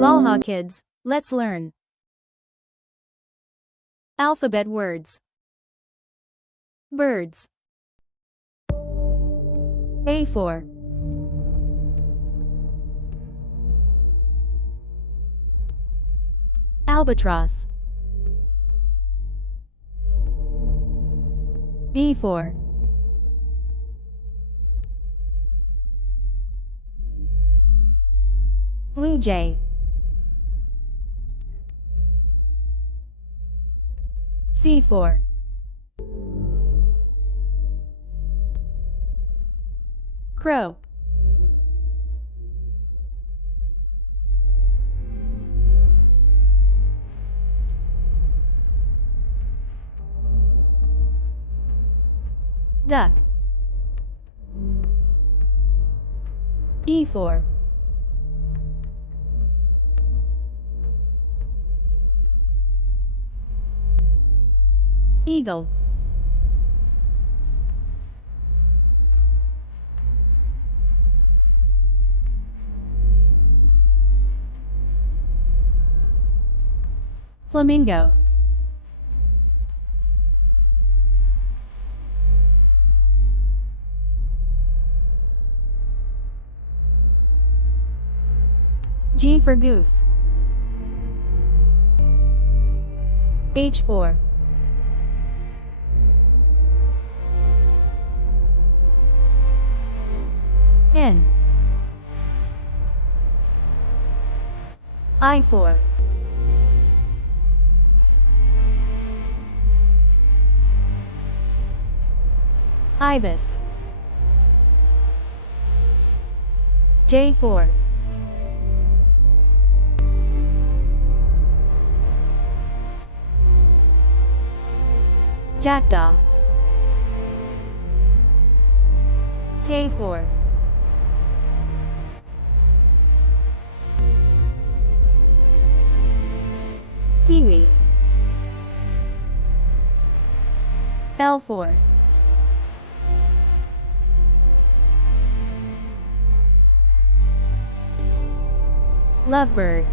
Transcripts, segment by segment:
Lolha kids, let's learn. Alphabet words. Birds. A for Albatross. B for Blue Jay. C for Crow. Duck. E for Eagle. Flamingo. G for goose. H for hen. I for ibis. J for jackdaw. K for kiwi. L for lovebird.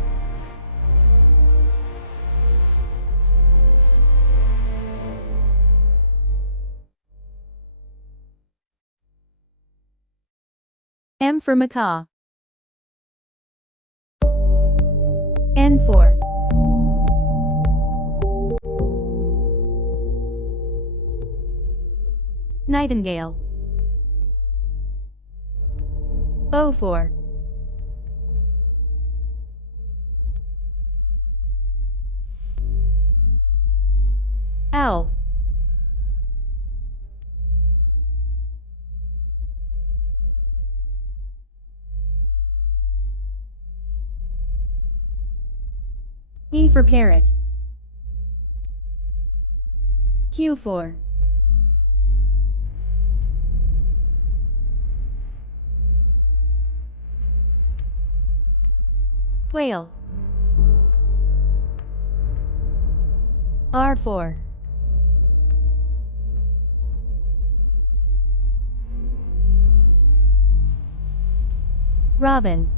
M for macaw. N for nightingale. O for owl. P for parrot. Q for whale. R for robin.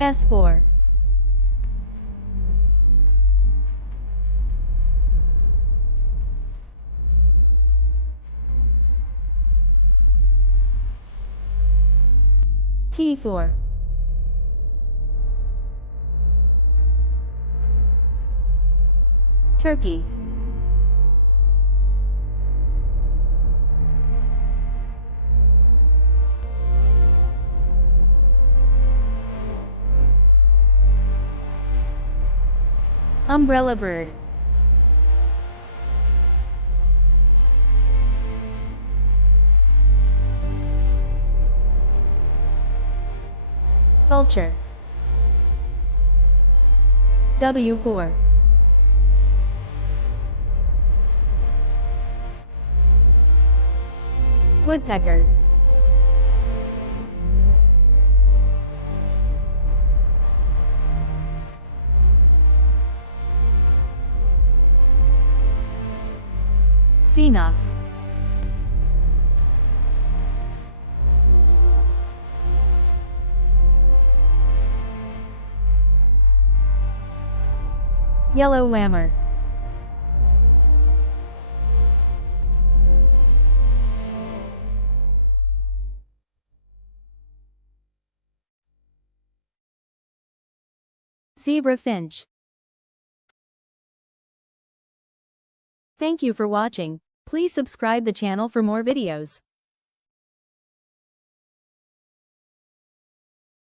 S for T for turkey. Umbrella bird. Vulture. W for woodpecker. Xenos. Yellow lammer. Zebra finch. Thank you for watching. Please subscribe the channel for more videos.